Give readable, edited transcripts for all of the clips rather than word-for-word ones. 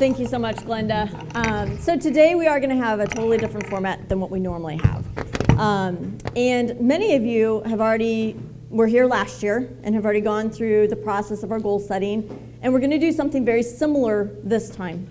Thank you so much, Glenda. So today we are going to have a totally different format than what we normally have. And many of you were here last year and have already gone through the process of our goal setting, and we're going to do something very similar this time.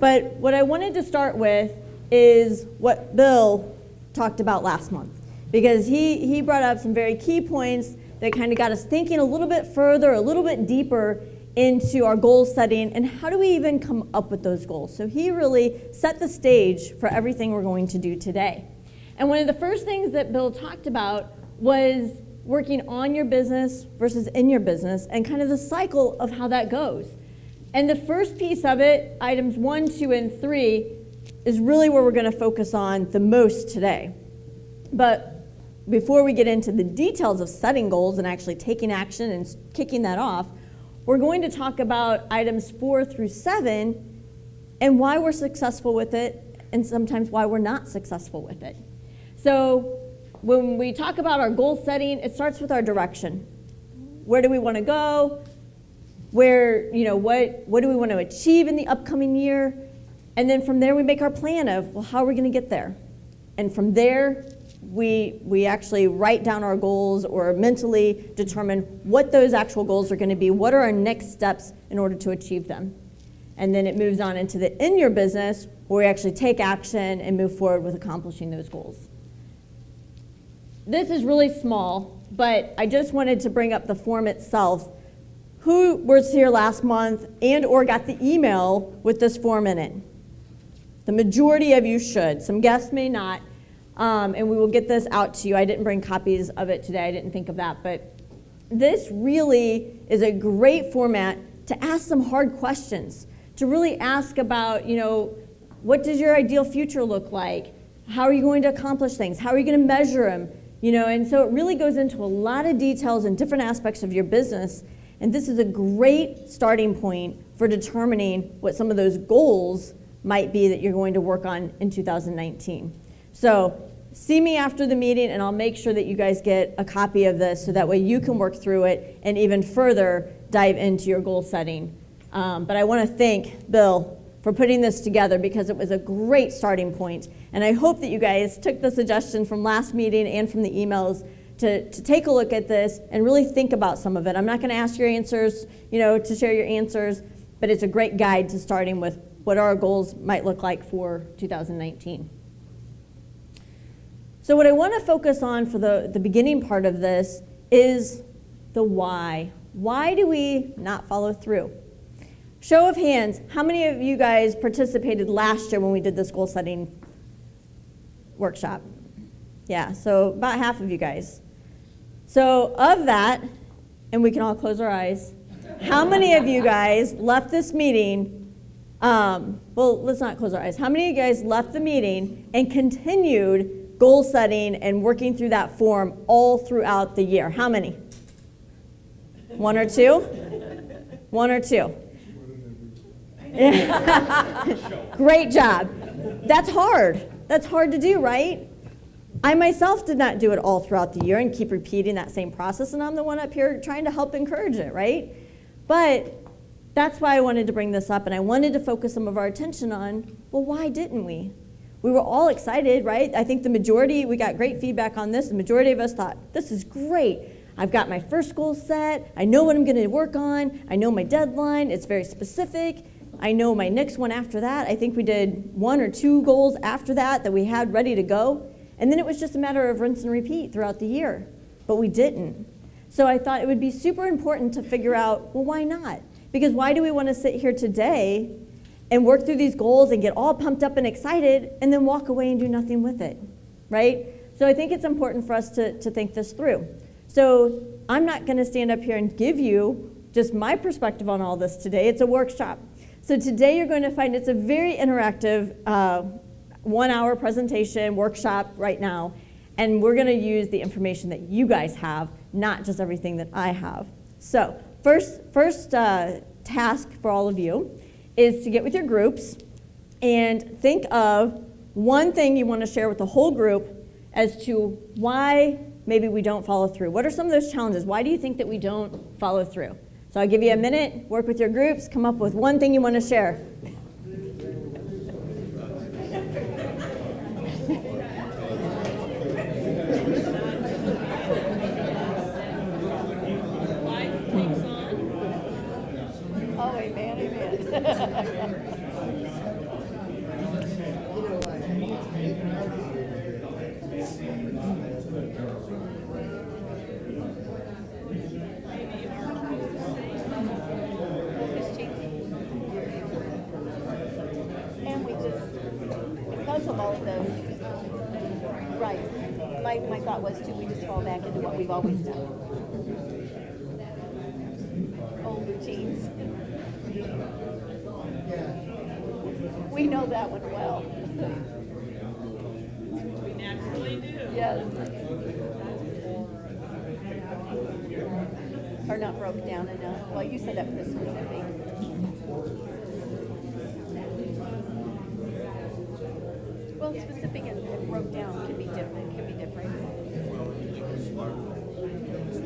But what I wanted to start with is what Bill talked about last month, because he brought up some very key points that kind of got us thinking a little bit further, a little bit deeper into our goal setting and how do we even come up with those goals. So he really set the stage for everything we're going to do today. And one of the first things that Bill talked about was working on your business versus in your business and kind of the cycle of how that goes. And the first piece of it, items 1, 2, and 3, is really where we're going to focus on the most today. But before we get into the details of setting goals and actually taking action and kicking that off, we're going to talk about items 4 through 7 and why we're successful with it and sometimes why we're not successful with it. So when we talk about our goal setting, it starts with our direction. Where do we want to go? What do we want to achieve in the upcoming year? And then from there we make our plan of, well, how are we going to get there? And from there, we actually write down our goals or mentally determine what those actual goals are going to be. What are our next steps in order to achieve them? And then it moves on into the in your business where we actually take action and move forward with accomplishing those goals. This is really small, but I just wanted to bring up the form itself. Who was here last month and or got the email with this form in it? The majority of you should. Some guests may not. And we will get this out to you. I didn't bring copies of it today. I didn't think of that. But this really is a great format to ask some hard questions, to really ask about, what does your ideal future look like? How are you going to accomplish things? How are you going to measure them? And so it really goes into a lot of details and different aspects of your business. And this is a great starting point for determining what some of those goals might be that you're going to work on in 2019. So see me after the meeting, and I'll make sure that you guys get a copy of this so that way you can work through it and even further dive into your goal setting. But I want to thank Bill for putting this together because it was a great starting point. And I hope that you guys took the suggestion from last meeting and from the emails to take a look at this and really think about some of it. I'm not going to ask your answers, to share your answers, but it's a great guide to starting with what our goals might look like for 2019. So what I want to focus on for the beginning part of this is the why. Why do we not follow through? Show of hands, how many of you guys participated last year when we did this goal setting workshop? Yeah, so about half of you guys. So of that, and we can all close our eyes, how many of you guys left this meeting, let's not close our eyes. How many of you guys left the meeting and continued goal setting and working through that form all throughout the year? How many? One or two? One or two. Great job. That's hard. That's hard to do, right? I myself did not do it all throughout the year and keep repeating that same process, and I'm the one up here trying to help encourage it, right? But that's why I wanted to bring this up, and I wanted to focus some of our attention on, well, why didn't we? We were all excited, right? I think the majority, we got great feedback on this. The majority of us thought, this is great. I've got my first goal set. I know what I'm going to work on. I know my deadline. It's very specific. I know my next one after that. I think we did 1 or 2 goals after that we had ready to go. And then it was just a matter of rinse and repeat throughout the year. But we didn't. So I thought it would be super important to figure out, well, why not? Because why do we want to sit here today and work through these goals and get all pumped up and excited and then walk away and do nothing with it, right? So I think it's important for us to think this through. So I'm not going to stand up here and give you just my perspective on all this today. It's a workshop. So today you're going to find it's a very interactive 1-hour presentation workshop right now, and we're going to use the information that you guys have, not just everything that I have. So first task for all of you is to get with your groups and think of one thing you want to share with the whole group as to why maybe we don't follow through. What are some of those challenges? Why do you think that we don't follow through? So I'll give you a minute, work with your groups, come up with one thing you want to share. And we just, because of all of those, right. My thought was too, we just fall back into what we've always done. Old routines. We know that one well. We naturally do. Yes. Are not broke down enough. Well, you said that for the specific. Well, specific and broke down can be different.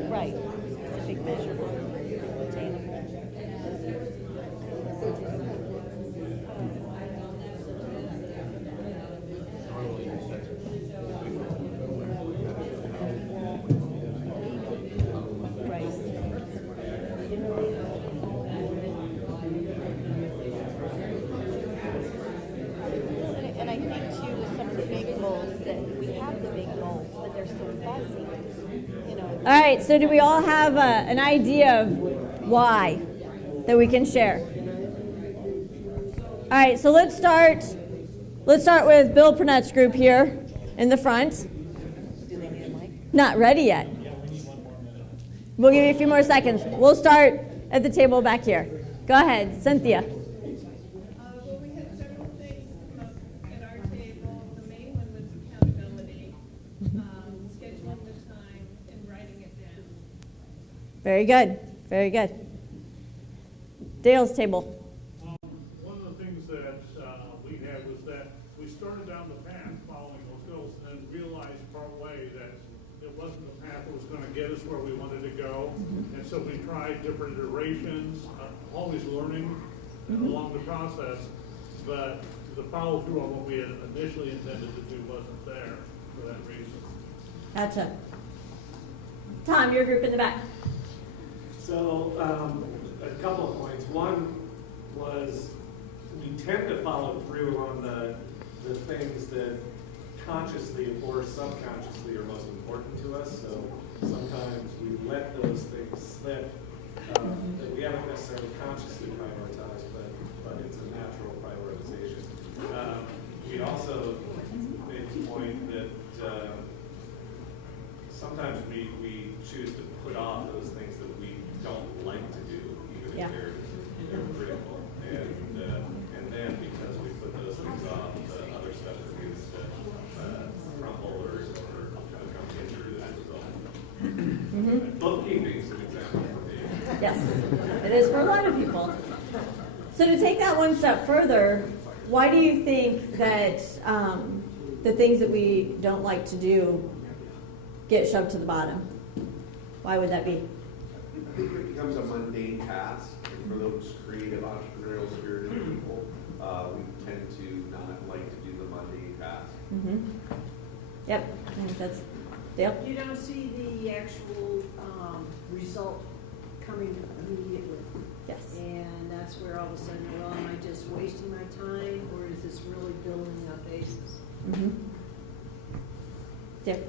Right. Specific, measurable, attainable. And I think too, with some of the big goals, that we have the big goals, but they're so fuzzy. All right, so do we all have an idea of why that we can share? All right, so let's start with Bill Purnett's group here in the front. Do they need a mic? Not ready yet. We'll give you a few more seconds. We'll start at the table back here. Go ahead, Cynthia. Well, we had several things come up at our table. The main one was accountability, scheduling the time and writing it down. Very good. Very good. Dale's table. One of the things that we had was that we started down the path following those goals and realized partway that it wasn't the path that was going to get us where we wanted to go. And so we tried different iterations, always learning along the process, but the follow through on what we had initially intended to do wasn't there for that reason. Gotcha. Tom, your group in the back. So, a couple of points. One was we tend to follow through on the things that consciously or subconsciously are most important to us. So sometimes we let those things slip that we haven't necessarily consciously prioritized, but it's a natural prioritization. We also made the point that sometimes we choose to put off those things that we don't like to do, even if they're critical. And then because we put those things off, the other stuff that needs to crumble or kind of come in through that result. Bookkeeping is an example for me. Yes, it is for a lot of people. So to take that one step further, why do you think that the things that we don't like to do get shoved to the bottom? Why would that be? I think it becomes a mundane task, and for those creative, entrepreneurial spirited people, we tend to not like to do the mundane task. Mm-hmm. Yep, I think that's Dale. You don't see the actual result coming immediately. Yes. And that's where all of a sudden, well, am I just wasting my time, or is this really building a basis? Mm-hmm. Dale.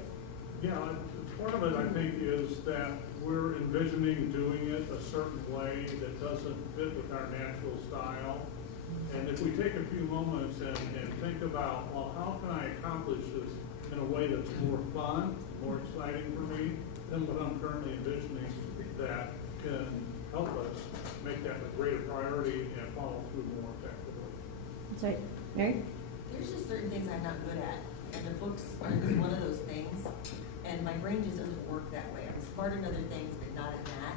Yeah, part of it, I think, is that we're envisioning doing it a certain way that doesn't fit with our natural style. And if we take a few moments and think about, well, how can I accomplish this in a way that's more fun, more exciting for me than what I'm currently envisioning, that can help us make that a greater priority and follow through more effectively. That's right. Mary? There's just certain things I'm not good at, and the books are just one of those things, and my brain just doesn't work that way. I'm smart in other things, but not in that.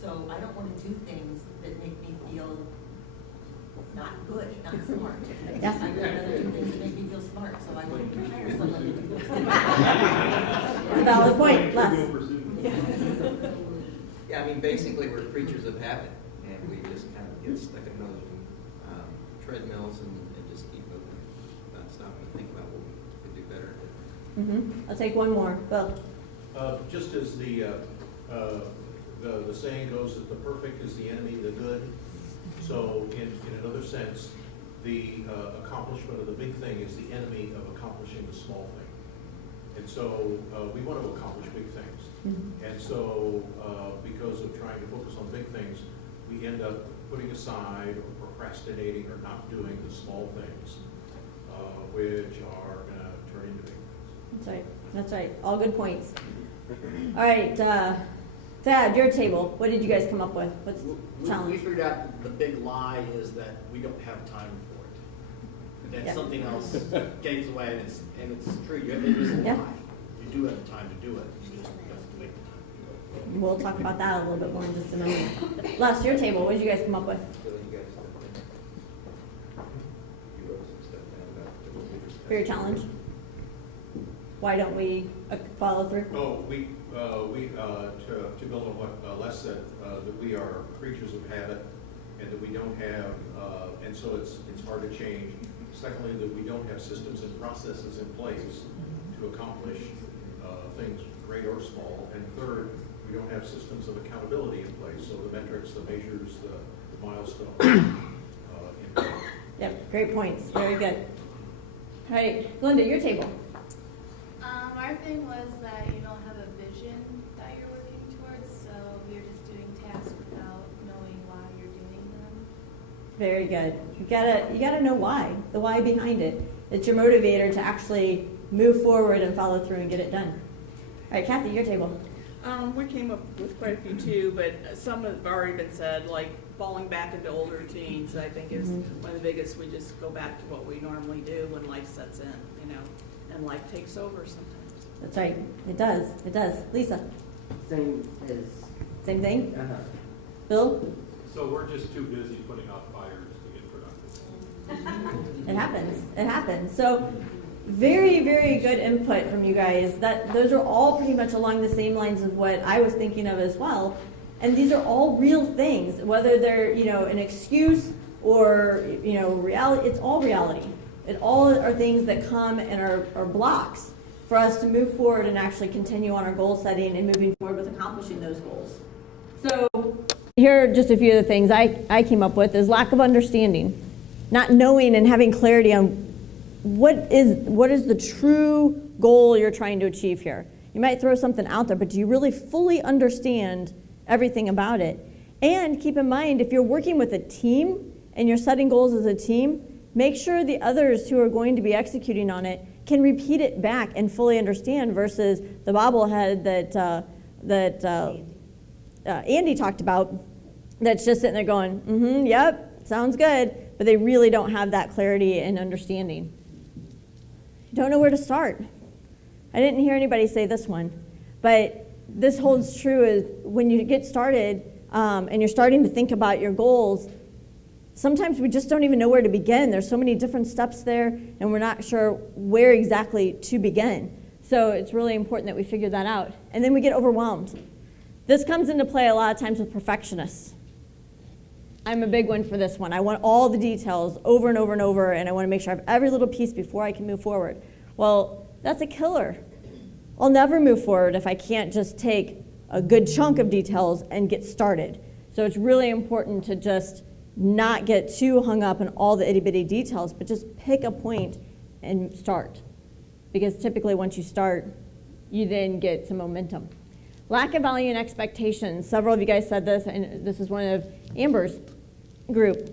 So I don't want to do things that make me feel not good, not smart. Yeah. I'd rather do things that make me feel smart, so I would hire someone to do this. That's a valid point. Les. Yeah, I mean, basically, we're creatures of habit, and we just kind of get stuck in those treadmills and just keep moving, not stopping to think about what we could do better. Mm-hmm. I'll take one more. Bill. Just as the saying goes that the perfect is the enemy of the good, So in another sense, the accomplishment of the big thing is the enemy of accomplishing the small thing. And so we want to accomplish big things. And so because of trying to focus on big things, we end up putting aside or procrastinating or not doing the small things, which are going to turn into big things. That's right. That's right. All good points. All right, Thad, your table. What did you guys come up with? What's the We challenge? figured out the big lie is that we don't have time for it. And then Yeah. something else gets away, and it's true, it is a Yeah. lie. You do have the time to do it, you just have to make the time to do it. We'll talk about that a little bit more in just a minute. Les, your table. What did you guys come up with? So you guys step in. You wrote some stuff down about what we discussed. For your challenge? Why don't we follow through? Oh, to build on what Les said, that we are creatures of habit, and that we don't have, and so it's hard to change. Secondly, that we don't have systems and processes in place to accomplish things great or small. And third, we don't have systems of accountability in place, so the metrics, the measures, the milestones. In place. Yep, great points. Very good. All right, Glenda, your table. Our thing was that you don't have a vision that you're working towards, so you're just doing tasks without knowing why you're doing them. Very good. You gotta know why, the why behind it. It's your motivator to actually move forward and follow through and get it done. All right, Kathy, your table. We came up with quite a few too, but some have already been said, like falling back into old routines, I think is one of the biggest. We just go back to what we normally do when life sets in, and life takes over sometimes. That's right. It does. It does. Lisa, Same as, same thing. uh-huh. Bill, So we're just too busy putting out fires to get productive. it happens. It happens. So very, very good input from you guys. Those are all pretty much along the same lines of what I was thinking of as well. And these are all real things, whether they're, an excuse or, reality. It's all reality. It all are things that come and are blocks for us to move forward and actually continue on our goal setting and moving forward with accomplishing those goals. So here are just a few of the things I came up with is lack of understanding, not knowing and having clarity on what is the true goal you're trying to achieve here. You might throw something out there, but do you really fully understand everything about it? And keep in mind, if you're working with a team and you're setting goals as a team, make sure the others who are going to be executing on it can repeat it back and fully understand versus the bobblehead that Andy talked about that's just sitting there going, yep, sounds good, but they really don't have that clarity and understanding. Don't know where to start. I didn't hear anybody say this one, but this holds true is when you get started and you're starting to think about your goals, sometimes we just don't even know where to begin. There's so many different steps there, and we're not sure where exactly to begin. So it's really important that we figure that out. And then we get overwhelmed. This comes into play a lot of times with perfectionists. I'm a big one for this one. I want all the details over and over and over, and I want to make sure I have every little piece before I can move forward. Well, that's a killer. I'll never move forward if I can't just take a good chunk of details and get started. So it's really important to just not get too hung up on all the itty-bitty details, but just pick a point and start. Because typically once you start, you then get some momentum. Lack of value and expectations. Several of you guys said this, and this is one of Amber's group.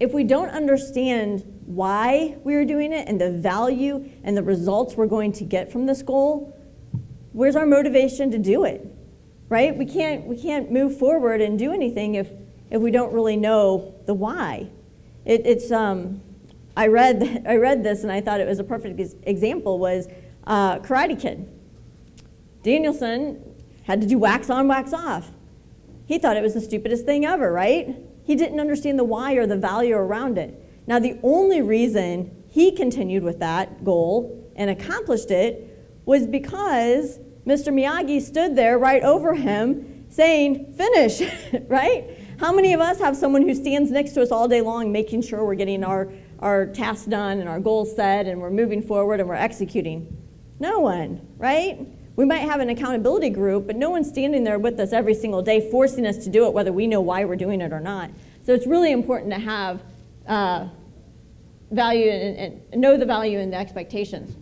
If we don't understand why we are doing it and the value and the results we're going to get from this goal, where's our motivation to do it? Right? We can't move forward and do anything if we don't really know the why. I read this and I thought it was a perfect example was Karate Kid. Danielson had to do wax on, wax off. He thought it was the stupidest thing ever, right? He didn't understand the why or the value around it. Now, the only reason he continued with that goal and accomplished it was because Mr. Miyagi stood there right over him saying, finish, right? How many of us have someone who stands next to us all day long making sure we're getting our tasks done and our goals set and we're moving forward and we're executing? No one, right? We might have an accountability group, but no one's standing there with us every single day forcing us to do it whether we know why we're doing it or not. So it's really important to have value and know the value and the expectations.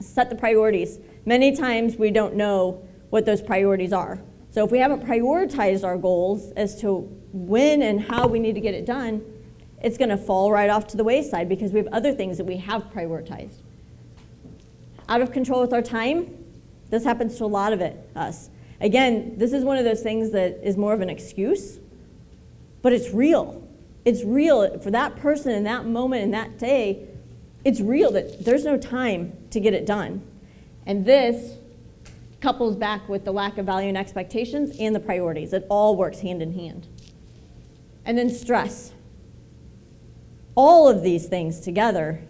Set the priorities. Many times we don't know what those priorities are. So if we haven't prioritized our goals as to when and how we need to get it done, it's going to fall right off to the wayside because we have other things that we have prioritized. Out of control with our time, this happens to a lot of us. Again, this is one of those things that is more of an excuse, but it's real. It's real for that person in that moment in that day. It's real that there's no time to get it done. And this couples back with the lack of value and expectations and the priorities. It all works hand in hand. And then stress. All of these things together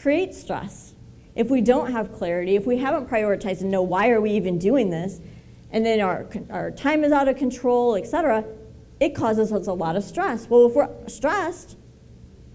create stress. If we don't have clarity, if we haven't prioritized and know why are we even doing this, and then our time is out of control, etc., it causes us a lot of stress. Well, if we're stressed,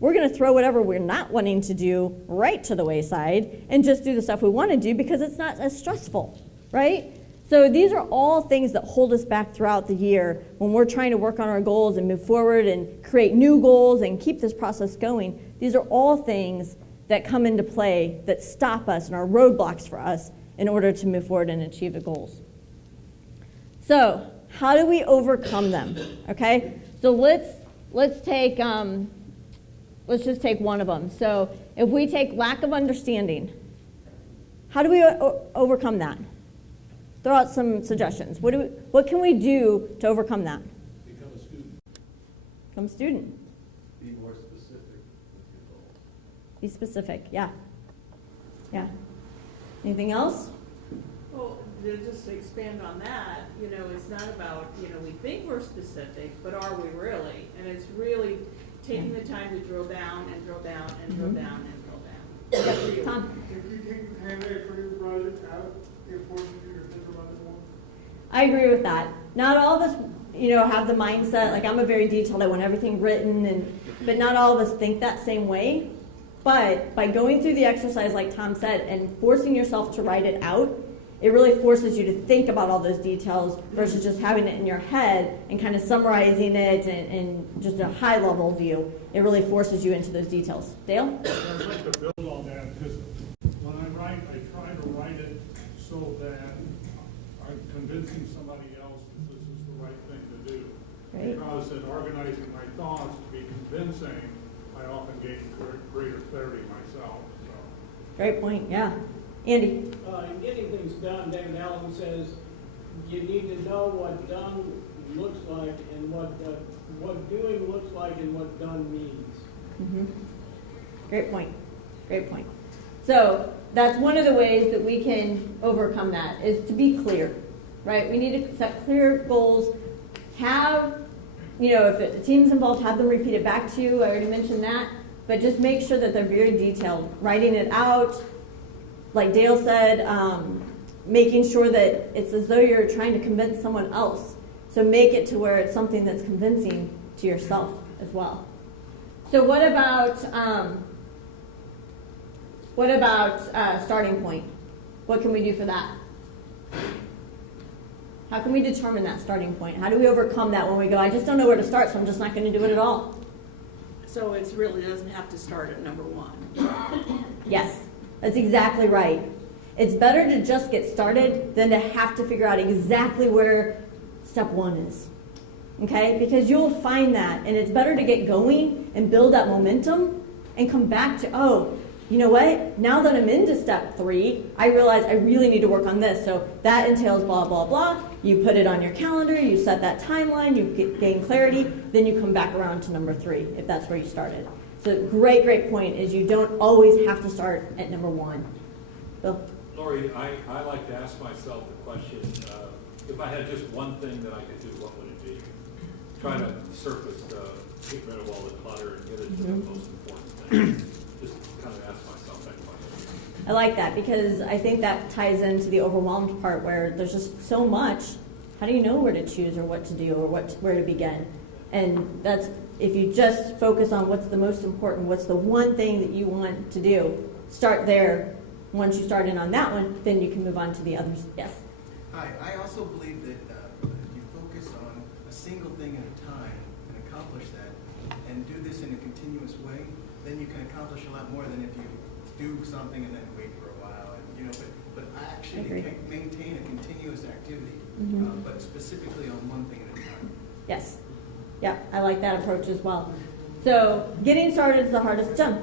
we're going to throw whatever we're not wanting to do right to the wayside and just do the stuff we want to do because it's not as stressful, right? So these are all things that hold us back throughout the year when we're trying to work on our goals and move forward and create new goals and keep this process going. These are all things that come into play that stop us and are roadblocks for us in order to move forward and achieve the goals. So how do we overcome them? Okay, so let's just take one of them. So if we take lack of understanding, how do we overcome that? Throw out some suggestions. What can we do to overcome that? Become a student. Become a student. Be more specific with your goals. Be specific, yeah. Yeah. Anything else? Well, just to expand on that, it's not about, we think we're specific, but are we really? And it's really taking the time to drill down and drill down and drill down and drill down. Yep. Tom? If you take the candidate for your project out, it forces you to think about it more. I agree with that. Not all of us, have the mindset, like I'm a very detailed, I want everything written, but not all of us think that same way. But by going through the exercise, like Tom said, and forcing yourself to write it out, it really forces you to think about all those details versus just having it in your head and kind of summarizing it and just a high-level view. It really forces you into those details. Dale? I'd like to build on that because when I write, I try to write it so that I'm convincing somebody else that this is the right thing to do. Right. Because in organizing my thoughts to be convincing, I often gain greater clarity myself. So. Great point, yeah. Andy? In getting things done, David Allen says you need to know what done looks like and what doing looks like and what done means. Mm-hmm. Great point. Great point. So that's one of the ways that we can overcome that is to be clear, right? We need to set clear goals. Have, if the team's involved, have them repeat it back to you. I already mentioned that. But just make sure that they're very detailed. Writing it out, like Dale said, making sure that it's as though you're trying to convince someone else. So make it to where it's something that's convincing to yourself as well. So what about starting point? What can we do for that? How can we determine that starting point? How do we overcome that when we go, I just don't know where to start, so I'm just not going to do it at all? So it really doesn't have to start at number one. Yes, that's exactly right. It's better to just get started than to have to figure out exactly where step one is. Okay? Because you'll find that, and it's better to get going and build that momentum and come back to, oh, you know what? Now that I'm into step 3, I realize I really need to work on this. So that entails blah, blah, blah. You put it on your calendar, you set that timeline, you gain clarity, then you come back around to number 3 if that's where you started. So great point is you don't always have to start at number 1. Bill? Lori, I like to ask myself the question, if I had just one thing that I could do, what would it be? Try to get rid of all the clutter and get it to the most important thing. Just kind of ask myself that question. I like that because I think that ties into the overwhelmed part where there's just so much. How do you know where to choose or what to do or where to begin? And that's if you just focus on what's the most important, what's the one thing that you want to do, start there. Once you start in on that one, then you can move on to the others. Yes? Hi, I also believe that if you focus on a single thing at a time and accomplish that and do this in a continuous way, then you can accomplish a lot more than if you do something and then wait for a while. And, you know, but actually Agreed. maintain a continuous activity, but specifically on one thing at a time. Yes. Yeah, I like that approach as well. So getting started is the hardest. John.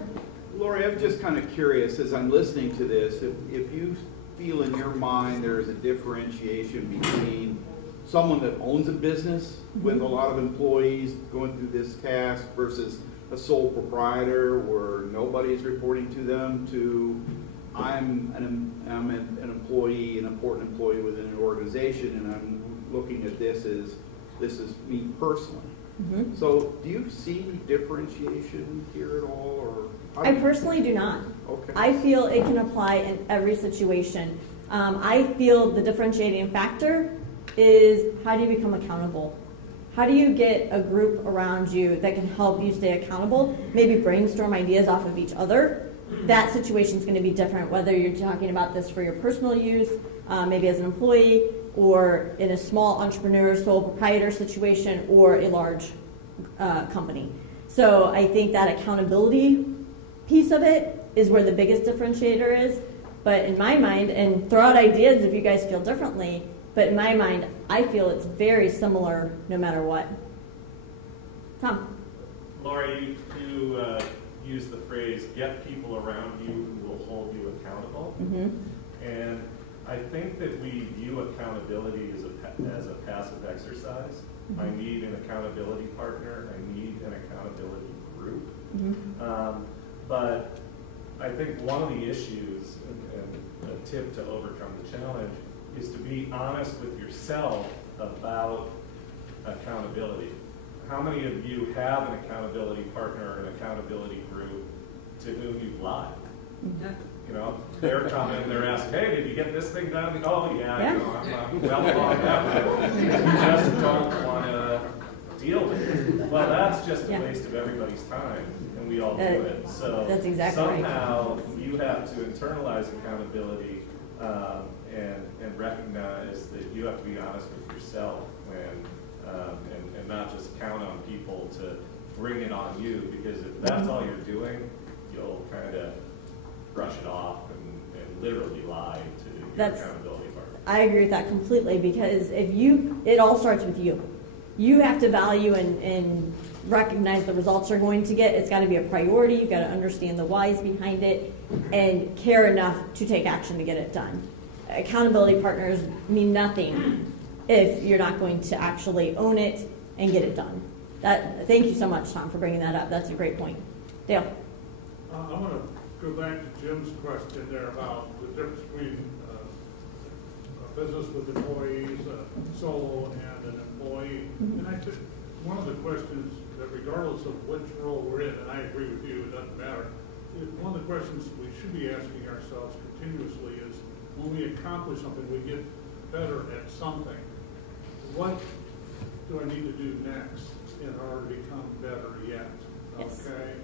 Lori, I'm just kind of curious, as I'm listening to this, if you feel in your mind there's a differentiation between someone that owns a business with a lot of employees going through this task versus a sole proprietor where nobody's reporting to them, to I'm an employee, an important employee within an organization, and I'm looking at this as me personally. So do you see differentiation here at all, or? I personally do not. Okay. I feel it can apply in every situation. I feel the differentiating factor is how do you become accountable? How do you get a group around you that can help you stay accountable? Maybe brainstorm ideas off of each other. That situation is going to be different, whether you're talking about this for your personal use, maybe as an employee, or in a small entrepreneur, sole proprietor situation, or a large company. So I think that accountability piece of it is where the biggest differentiator is. But in my mind, and throw out ideas if you guys feel differently, but in my mind, I feel it's very similar no matter what. Tom? Lori, you use the phrase, get people around you who will hold you accountable. And I think that we view accountability as a passive exercise. I need an accountability partner. I need an accountability group. But I think one of the issues, and a tip to overcome the challenge, is to be honest with yourself about accountability. How many of you have an accountability partner or an accountability group to whom you've lied? You know, they're coming, they're asking, hey, did you get this thing done? Oh, yeah. You know, I'm well along that way. You just don't want to deal with it. Well, that's just a waste of everybody's time, and we all do it. So that's exactly somehow you have to internalize accountability and recognize that you have to be honest with yourself and not just count on people to bring it on you, because if that's all you're doing, you'll kind of brush it off and literally lie to your accountability partner. I agree with that completely, because it all starts with you. You have to value and recognize the results you're going to get. It's got to be a priority. You've got to understand the whys behind it and care enough to take action to get it done. Accountability partners mean nothing if you're not going to actually own it and get it done. Thank you so much, Tom, for bringing that up. That's a great point. Dale? I'm going to go back to Jim's question there about the difference between a business with employees, a solo, and an employee. And I think one of the questions that regardless of which role we're in, and I agree with you, it doesn't matter, one of the questions we should be asking ourselves continuously is, when we accomplish something, we get better at something, what do I need to do next in order to become better yet? Yes. Okay?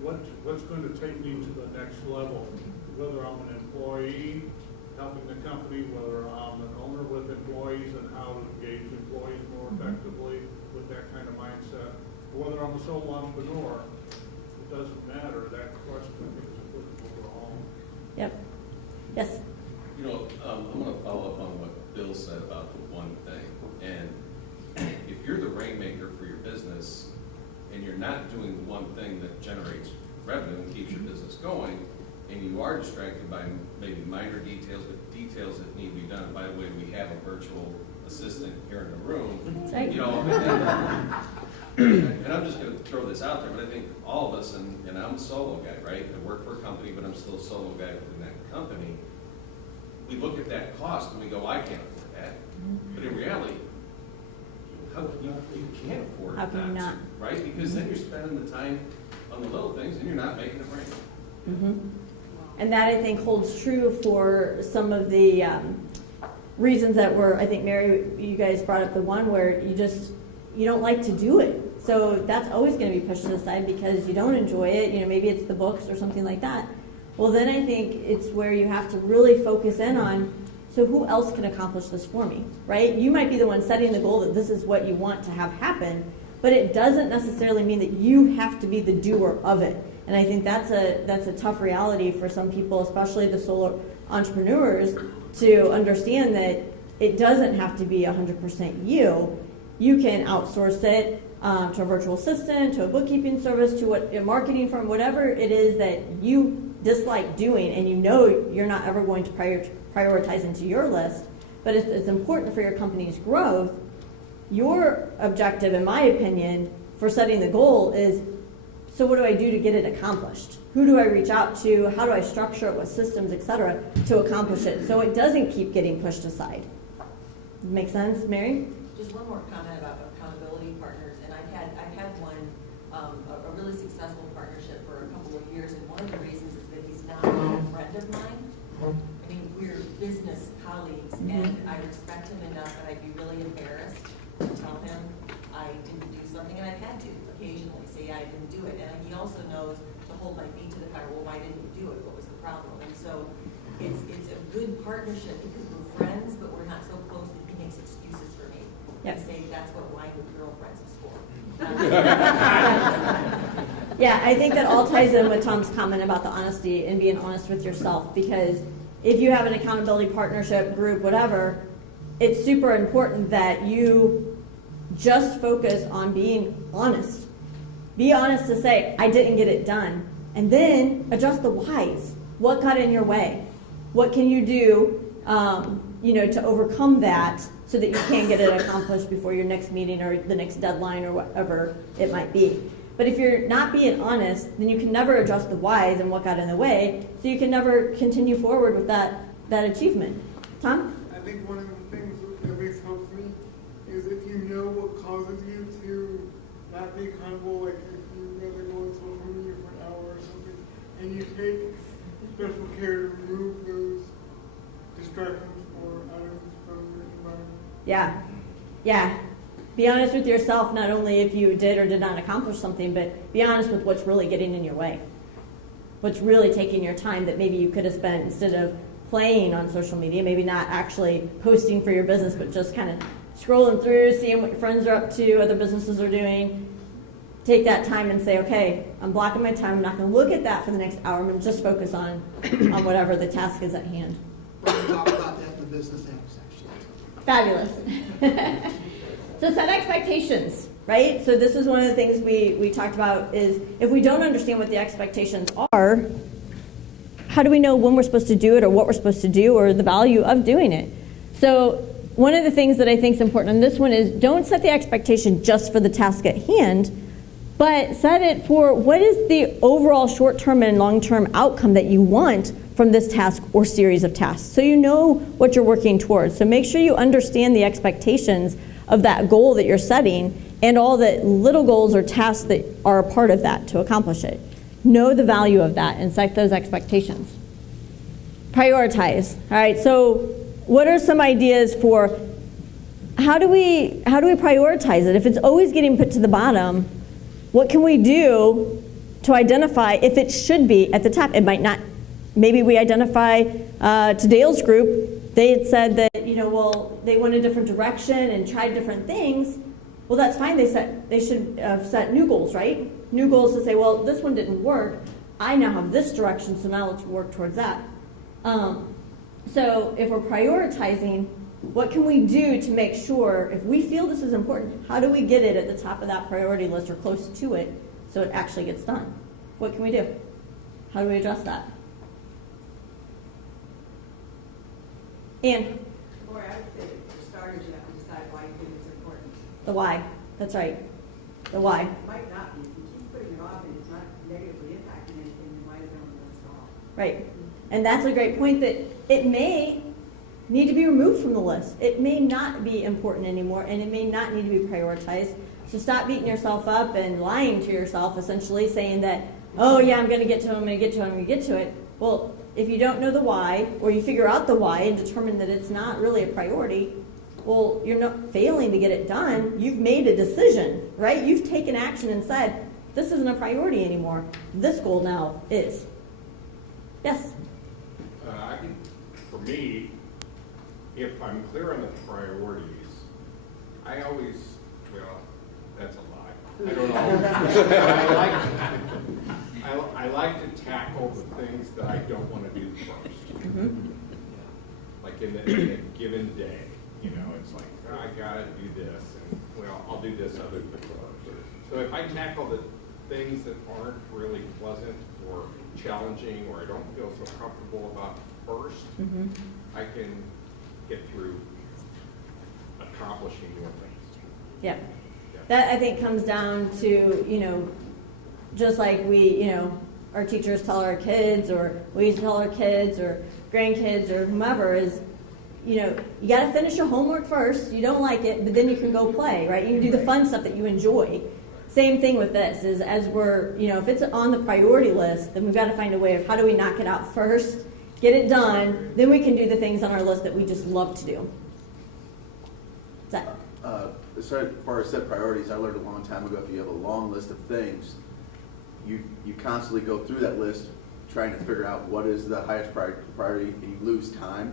What's going to take me to the next level? Whether I'm an employee helping the company, whether I'm an owner with employees and how to engage employees more effectively with that kind of mindset, or whether I'm a sole entrepreneur, it doesn't matter. That question, I think, is applicable to all. Yep. Yes? You know, I'm going to follow up on what Bill said about the one thing. And if you're the rainmaker for your business and you're not doing the one thing that generates revenue and keeps your business going, and you are distracted by maybe minor details, but details that need to be done. By the way, we have a virtual assistant here in the room. Right. You know, and I'm just going to throw this out there, but I think all of us, and I'm a solo guy, right? I work for a company, but I'm still a solo guy within that company. We look at that cost and we go, I can't afford that. But in reality, you can't afford How can you not? right? Because then you're spending the time on the little things and you're not making it right. And that, I think, holds true for some of the reasons that I think, Mary, you guys brought up the one where you don't like to do it. So that's always going to be pushed to the side because you don't enjoy it. You know, maybe it's the books or something like that. Well, then I think it's where you have to really focus in on, so who else can accomplish this for me, right? You might be the one setting the goal that this is what you want to have happen, but it doesn't necessarily mean that you have to be the doer of it. And I think that's a tough reality for some people, especially the solo entrepreneurs, to understand that it doesn't have to be 100% you. You can outsource it to a virtual assistant, to a bookkeeping service, to a marketing firm, whatever it is that you dislike doing and you know you're not ever going to prioritize into your list, but it's important for your company's growth. Your objective, in my opinion, for setting the goal is, so what do I do to get it accomplished? Who do I reach out to? How do I structure it with systems, et cetera, to accomplish it so it doesn't keep getting pushed aside? Make sense, Mary? Just one more comment about accountability partners, and I've had one, a really successful partnership for a couple of years, and one of the reasons is that he's not a friend of mine. I mean, we're business colleagues, and I respect him enough that I'd be really embarrassed to tell him I didn't do something, and I've had to occasionally say I didn't do it, and he also knows to hold my feet to the fire. Well, why didn't you do it? What was the problem? And so it's a good partnership because we're friends, but we're not so close that he makes excuses for me. Yep. And say that's what wine with girlfriends is for. Yeah, I think that all ties in with Tom's comment about the honesty and being honest with yourself, because if you have an accountability partnership group, whatever, it's super important that you just focus on being honest. Be honest to say, I didn't get it done. And then adjust the whys. What got in your way? What can you do to overcome that so that you can get it accomplished before your next meeting or the next deadline or whatever it might be. But if you're not being honest, then you can never adjust the whys and what got in the way, so you can never continue forward with that achievement. Tom? I think one of the things that always helps me is if you know what causes you to not be accountable, like if you rather go on social media for an hour or something, and you take special care to remove those distractions or items from your environment. Yeah. Be honest with yourself, not only if you did or did not accomplish something, but be honest with what's really getting in your way. What's really taking your time that maybe you could have spent instead of playing on social media, maybe not actually posting for your business, but just kind of scrolling through, seeing what your friends are up to, other businesses are doing. Take that time and say, okay, I'm blocking my time. I'm not going to look at that for the next hour. I'm going to just focus on whatever the task is at hand. We're going to talk about that in the business section. Fabulous. So set expectations, right? So this is one of the things we talked about is if we don't understand what the expectations are, how do we know when we're supposed to do it or what we're supposed to do or the value of doing it? So one of the things that I think is important on this one is don't set the expectation just for the task at hand, but set it for what is the overall short-term and long-term outcome that you want from this task or series of tasks. So you know what you're working towards. So make sure you understand the expectations of that goal that you're setting and all the little goals or tasks that are a part of that to accomplish it. Know the value of that and set those expectations. Prioritize. All right, so what are some ideas for how do we prioritize it? If it's always getting put to the bottom, what can we do to identify if it should be at the top? It might not. Maybe we identify to Dale's group, they had said that, they went a different direction and tried different things. Well, that's fine. They should have set new goals, right? New goals to say, well, this one didn't work. I now have this direction, so now let's work towards that. So if we're prioritizing, what can we do to make sure, if we feel this is important, how do we get it at the top of that priority list or close to it so it actually gets done? What can we do? How do we address that? Anne? Boy, I would say for starters, you have to decide why you think it's important. The why. That's right. The why. It might not be. If you keep putting it off and it's not negatively impacting anything, then why is it on the list at all? Right. And that's a great point that it may need to be removed from the list. It may not be important anymore, and it may not need to be prioritized. So stop beating yourself up and lying to yourself, essentially saying that, oh yeah, I'm going to get to it, I'm going to get to it, I'm going to get to it. Well, if you don't know the why, or you figure out the why and determine that it's not really a priority, well, you're not failing to get it done. You've made a decision, right? You've taken action and said, this isn't a priority anymore. This goal now is. Yes? I think for me, if I'm clear on the priorities, I always, well, that's a lie. I like to tackle the things that I don't want to do first. Like in a given day, you know, it's like, oh, I gotta do this, and well, I'll do this other thing first. So if I tackle the things that aren't really pleasant or challenging, or I don't feel so comfortable about first, I can get through accomplishing more things. Yeah. That I think comes down to, you know, just like we, you know, our teachers tell our kids, or we tell our kids or grandkids or whomever is, you know, you got to finish your homework first. You don't like it, but then you can go play, right? You can do the fun stuff that you enjoy. Same thing with this is as we're, you know, if it's on the priority list, then we've got to find a way of how do we knock it out first, get it done, then we can do the things on our list that we just love to do. Is that? As far as set priorities, I learned a long time ago, if you have a long list of things, you constantly go through that list trying to figure out what is the highest priority, and you lose time.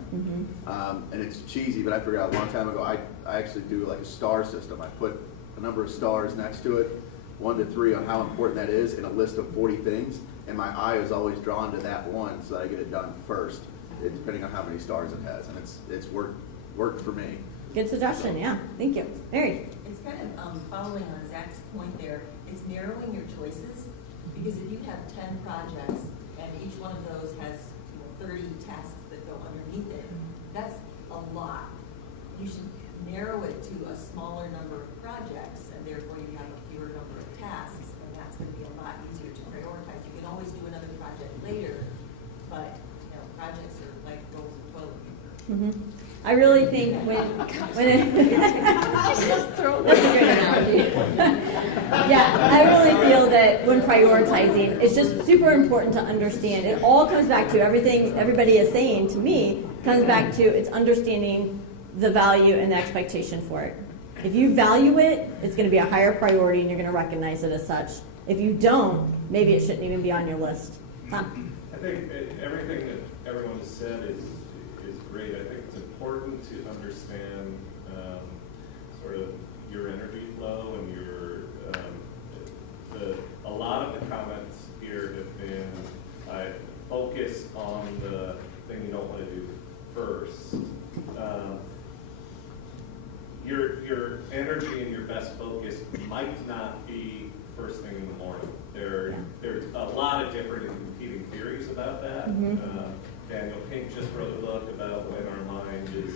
And it's cheesy, but I figured out a long time ago, I actually do like a star system. I put a number of stars next to it, 1 to 3 on how important that is in a list of 40 things, and my eye is always drawn to that one so that I get it done first, depending on how many stars it has, and it's worked for me. Good suggestion, yeah. Thank you. Mary? It's kind of following on Zach's point there, it's narrowing your choices, because if you have 10 projects and each one of those has 30 tasks that go underneath it, that's a lot. You should narrow it to a smaller number of projects, and therefore you have a fewer number of tasks, and that's going to be a lot easier to prioritize. You can always do another project later, but you know, projects are like rolls of toilet paper. I really think when it, that's a great analogy. Yeah, I really feel that when prioritizing, it's just super important to understand. It all comes back to everything everybody is saying to me comes back to it's understanding the value and the expectation for it. If you value it, it's going to be a higher priority and you're going to recognize it as such. If you don't, maybe it shouldn't even be on your list. Tom? I think everything that everyone has said is great. I think it's important to understand sort of your energy flow and your a lot of the comments here have been focus on the thing you don't want to do first. Your energy and your best focus might not be first thing in the morning. There's a lot of different and competing theories about that. Daniel Pink just wrote a book about when our mind is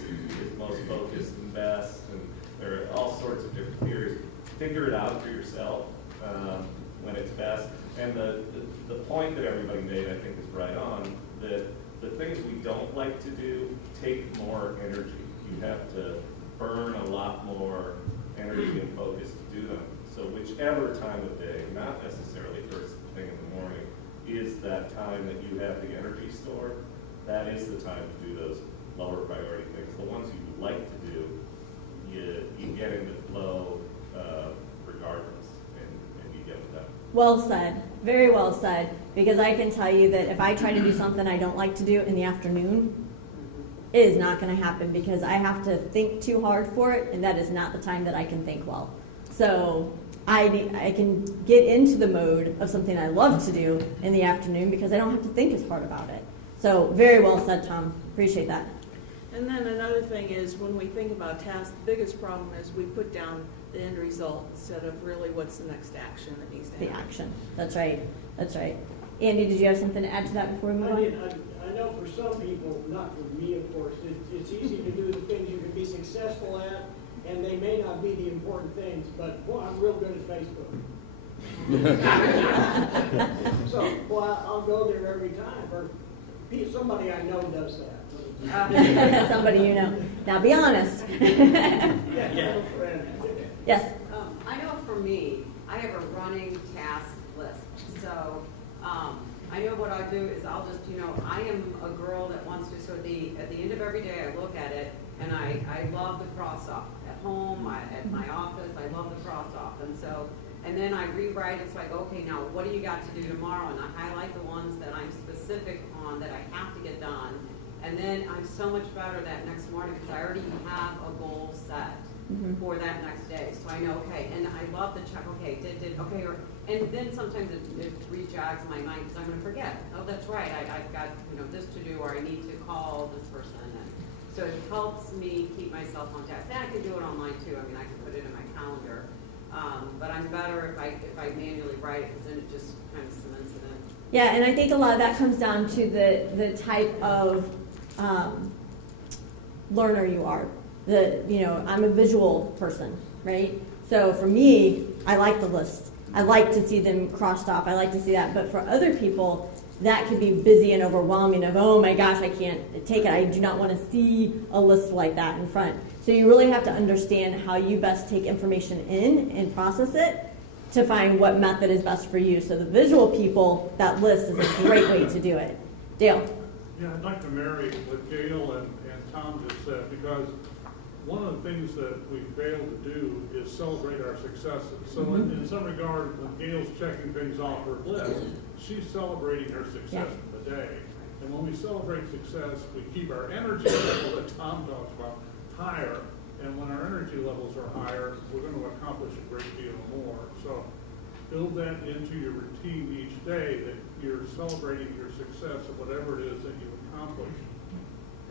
most focused and best, and there are all sorts of different theories. Figure it out for yourself when it's best. And the point that everybody made, I think, is right on, that the things we don't like to do take more energy. You have to burn a lot more energy and focus to do them. So whichever time of day, not necessarily first thing in the morning, is that time that you have the energy stored, that is the time to do those lower priority things. The ones you like to do, you get into flow regardless, and you get it done. Well said. Very well said. Because I can tell you that if I try to do something I don't like to do in the afternoon, it is not going to happen because I have to think too hard for it, and that is not the time that I can think well. So I can get into the mode of something I love to do in the afternoon because I don't have to think as hard about it. So very well said, Tom. Appreciate that. And then another thing is when we think about tasks, the biggest problem is we put down the end result instead of really what's the next action that needs to happen. The action. That's right. That's right. Andy, did you have something to add to that before we move on? I know for some people, not for me, of course, it's easy to do the things you can be successful at, and they may not be the important things, but boy, I'm real good at Facebook. So, well, I'll go there every time, or somebody I know does that. Somebody you know. Now be honest. Yes. I know for me, I have a running task list. So I know what I do is I'll just, I am a girl that wants to, so at the end of every day I look at it and I love the cross off. At home, at my office, I love the cross off. And then I rewrite, it's like, okay, now what do you got to do tomorrow? And I highlight the ones that I'm specific on that I have to get done. And then I'm so much better that next morning because I already have a goal set. Mhm. for that next day. So I know, okay, and I love to check, okay, okay, and then sometimes it re-jogs my mind because I'm gonna forget. Oh, that's right, I've got, this to do, or I need to call this person. And so it helps me keep myself on task. And I can do it online too. I mean, I can put it in my calendar. But I'm better if I manually write it because then it just kind of cements it in. Yeah, and I think a lot of that comes down to the type of learner you are. I'm a visual person, right? So for me, I like the list. I like to see them crossed off. I like to see that. But for other people, that could be busy and overwhelming of, oh my gosh, I can't take it. I do not want to see a list like that in front. So you really have to understand how you best take information in and process it to find what method is best for you. So the visual people, that list is a great way to do it. Dale? Yeah, I'd like to marry what Gail and Tom just said, because one of the things that we fail to do is celebrate our successes. So in some regard, when Gail's checking things off her list, she's celebrating her success of the day. And when we celebrate success, we keep our energy level that Tom talks about higher. And when our energy levels are higher, we're going to accomplish a great deal more. So build that into your routine each day, that you're celebrating your success of whatever it is that you accomplish.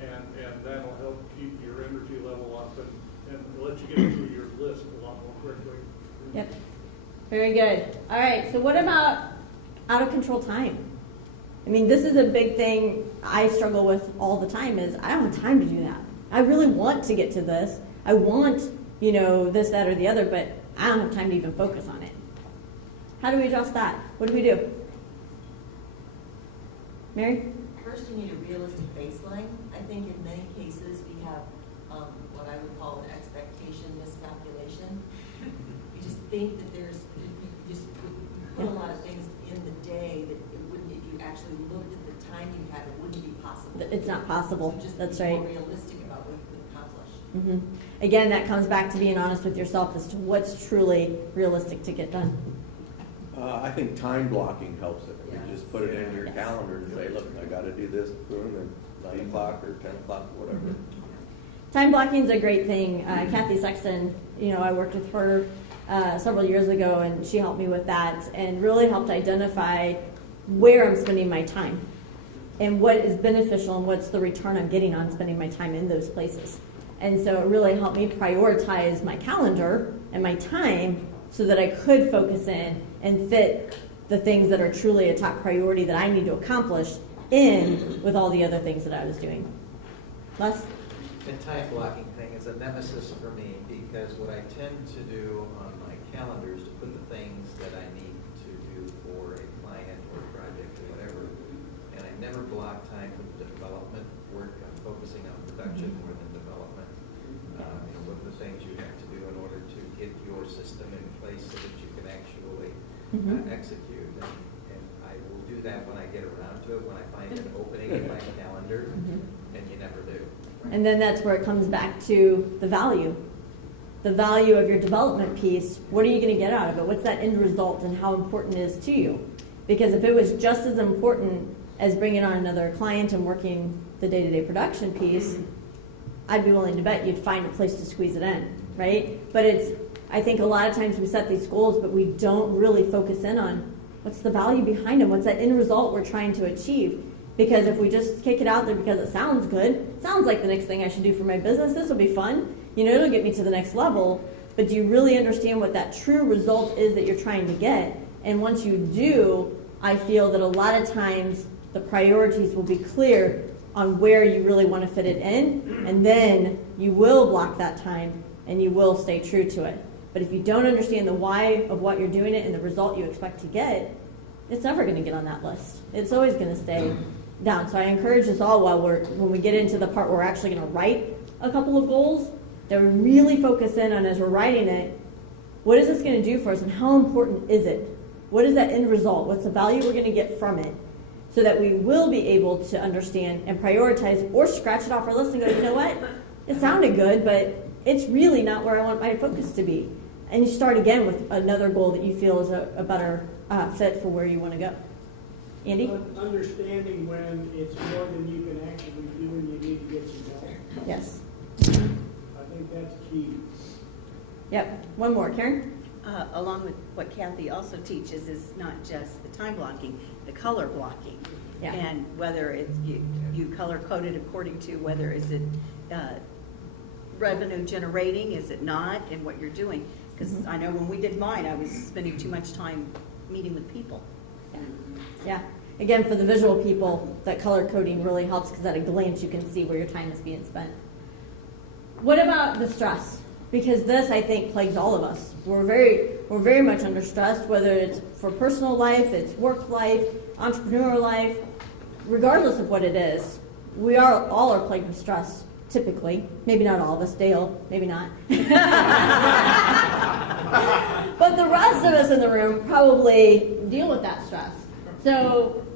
And that'll help keep your energy level up and let you get through your list a lot more quickly. Yep. Very good. All right, so what about out of control time? I mean, this is a big thing I struggle with all the time is I don't have time to do that. I really want to get to this. I want, this, that, or the other, but I don't have time to even focus on it. How do we adjust that? What do we do? Mary? First, you need a realistic baseline. I think in many cases, we have what I would call an expectation miscalculation. You just think that you put a lot of things in the day that it wouldn't, if you actually looked at the time you had, it wouldn't be possible. It's not possible. So just That's be right. more realistic about what you can accomplish. Mm-hmm. Again, that comes back to being honest with yourself as to what's truly realistic to get done. I think time blocking helps it. You just put it in your calendar and say, look, I got to do this, boom, at 9 o'clock or 10 o'clock, whatever. Time blocking is a great thing. Kathy Sexton, I worked with her several years ago, and she helped me with that and really helped identify where I'm spending my time and what is beneficial and what's the return I'm getting on spending my time in those places. And so it really helped me prioritize my calendar and my time so that I could focus in and fit the things that are truly a top priority that I need to accomplish in with all the other things that I was doing. Les? The time blocking thing is a nemesis for me because what I tend to do on my calendar is to put the things that I need to do for a client or a project or whatever, and I never block time for the development work. I'm focusing on production more than development. What are the things you have to do in order to get your system in place so that you can actually execute. And I will do that when I get around to it, when I find an opening in my calendar, and you never do. And then that's where it comes back to the value. The value of your development piece, what are you going to get out of it? What's that end result and how important it is to you? Because if it was just as important as bringing on another client and working the day-to-day production piece, I'd be willing to bet you'd find a place to squeeze it in, right? But I think a lot of times we set these goals, but we don't really focus in on what's the value behind them, what's that end result we're trying to achieve. Because if we just kick it out there because it sounds good, it sounds like the next thing I should do for my business, this will be fun, it'll get me to the next level, but do you really understand what that true result is that you're trying to get? And once you do, I feel that a lot of times the priorities will be clear on where you really want to fit it in, and then you will block that time and you will stay true to it. But if you don't understand the why of what you're doing it and the result you expect to get, it's never going to get on that list. It's always going to stay down. So I encourage us all when we get into the part where we're actually going to write a couple of goals, that we really focus in on as we're writing it, what is this going to do for us and how important is it? What is that end result? What's the value we're going to get from it? So that we will be able to understand and prioritize or scratch it off our list and go, you know what? It sounded good, but it's really not where I want my focus to be. And you start again with another goal that you feel is a better fit for where you want to go. Andy? Understanding when it's more than you can actually do and you need to get some help. Yes. I think that's key. Yep, one more, Karen? Along with what Kathy also teaches is not just the time blocking, the color blocking. Yeah. And whether it's, you color code it according to whether is it revenue generating, is it not, and what you're doing. Because I know when we did mine, I was spending too much time meeting with people. Yeah. Again, for the visual people, that color coding really helps because at a glance you can see where your time is being spent. What about the stress? Because this, I think, plagues all of us. We're very much under stress, whether it's for personal life, it's work life, entrepreneur life, regardless of what it is. We all are plagued with stress, typically. Maybe not all of us. Dale, maybe not. But the rest of us in the room probably deal with that stress. So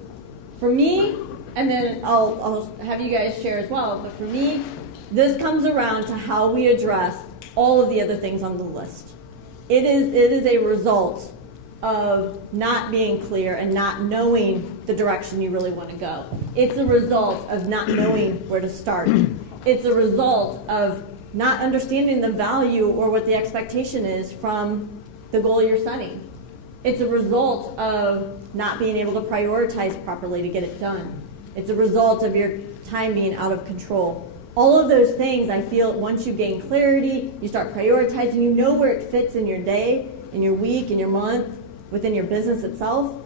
for me, and then I'll have you guys share as well, but for me, this comes around to how we address all of the other things on the list. It is a result of not being clear and not knowing the direction you really want to go. It's a result of not knowing where to start. It's a result of not understanding the value or what the expectation is from the goal you're setting. It's a result of not being able to prioritize properly to get it done. It's a result of your time being out of control. All of those things, I feel, once you gain clarity, you start prioritizing, you know where it fits in your day, in your week, in your month, within your business itself,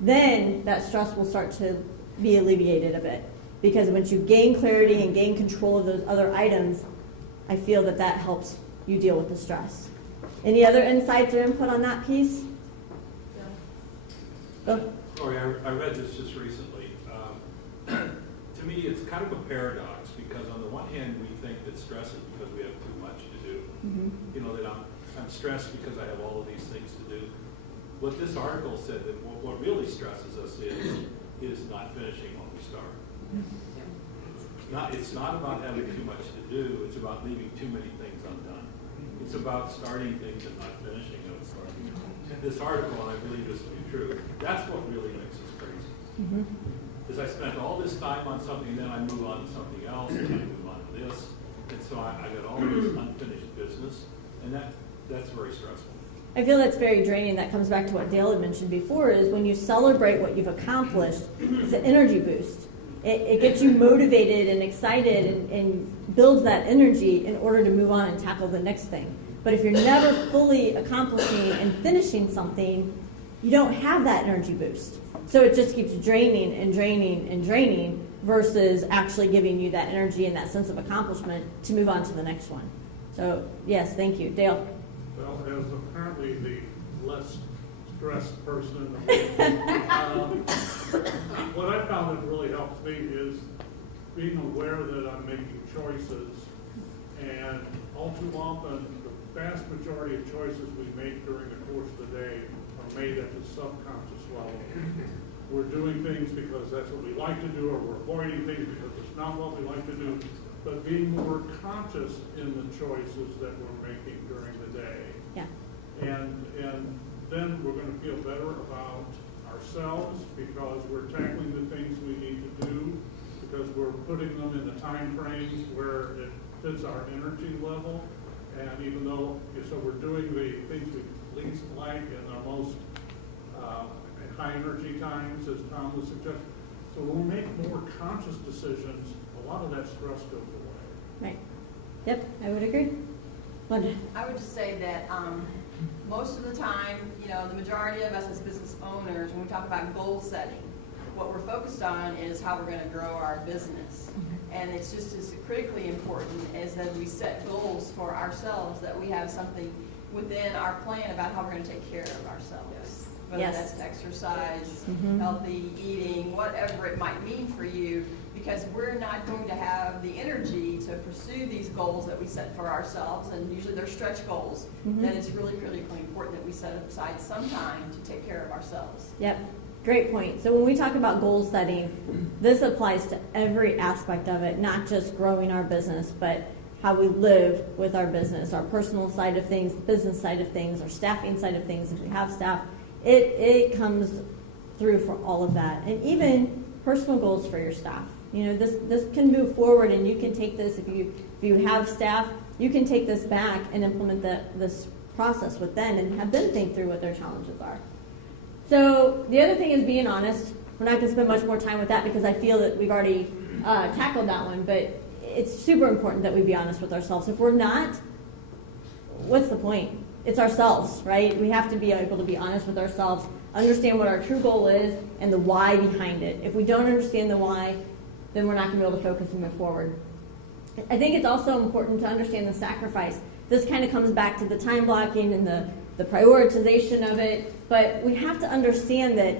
then that stress will start to be alleviated a bit. Because once you gain clarity and gain control of those other items, I feel that that helps you deal with the stress. Any other insights or input on that piece? Go. Sorry, I read this just recently. To me, it's kind of a paradox because on the one hand, we think that stress is because we have too much to do. You know, that I'm stressed because I have all of these things to do. What this article said that what really stresses us is not finishing what we start. It's not about having too much to do. It's about leaving too many things undone. It's about starting things and not finishing them. This article, and I believe this to be true, that's what really makes us crazy. Because I spent all this time on something, then I move on to something else, and I move on to this. And so I got all this unfinished business, and that's very stressful. I feel that's very draining. That comes back to what Dale had mentioned before, is when you celebrate what you've accomplished, it's an energy boost. It gets you motivated and excited and builds that energy in order to move on and tackle the next thing. But if you're never fully accomplishing and finishing something, you don't have that energy boost. So it just keeps draining and draining and draining versus actually giving you that energy and that sense of accomplishment to move on to the next one. So yes, thank you. Dale? Well, as apparently the less stressed person in the room, what I found that really helps me is being aware that I'm making choices, and all too often the vast majority of choices we make during the course of the day are made at the subconscious level. We're doing things because that's what we like to do, or we're avoiding things because it's not what we like to do. But being more conscious in the choices that we're making during the day. Yeah. And then we're going to feel better about ourselves because we're tackling the things we need to do, because we're putting them in the time frames where it fits our energy level. And even though, so we're doing the things we least like in our most high energy times, as Tom was suggesting. So when we make more conscious decisions, a lot of that stress goes away. Right. Yep, I would agree. Linda? I would just say that most of the time, the majority of us as business owners, when we talk about goal setting, what we're focused on is how we're going to grow our business. And it's just as critically important as that we set goals for ourselves, that we have something within our plan about how we're going to take care of ourselves. Yes. Whether that's exercise, healthy eating, whatever it might mean for you, because we're not going to have the energy to pursue these goals that we set for ourselves, and usually they're stretch goals, then it's really critically important that we set aside some time to take care of ourselves. Yep, great point. So when we talk about goal setting, this applies to every aspect of it, not just growing our business, but how we live with our business, our personal side of things, the business side of things, our staffing side of things, if we have staff. It comes through for all of that. And even personal goals for your staff. This can move forward, and you can take this if you have staff, you can take this back and implement this process with them and have them think through what their challenges are. So the other thing is being honest. We're not going to spend much more time with that because I feel that we've already tackled that one, but it's super important that we be honest with ourselves. If we're not, what's the point? It's ourselves, right? We have to be able to be honest with ourselves, understand what our true goal is, and the why behind it. If we don't understand the why, then we're not going to be able to focus and move forward. I think it's also important to understand the sacrifice. This kind of comes back to the time blocking and the prioritization of it, but we have to understand that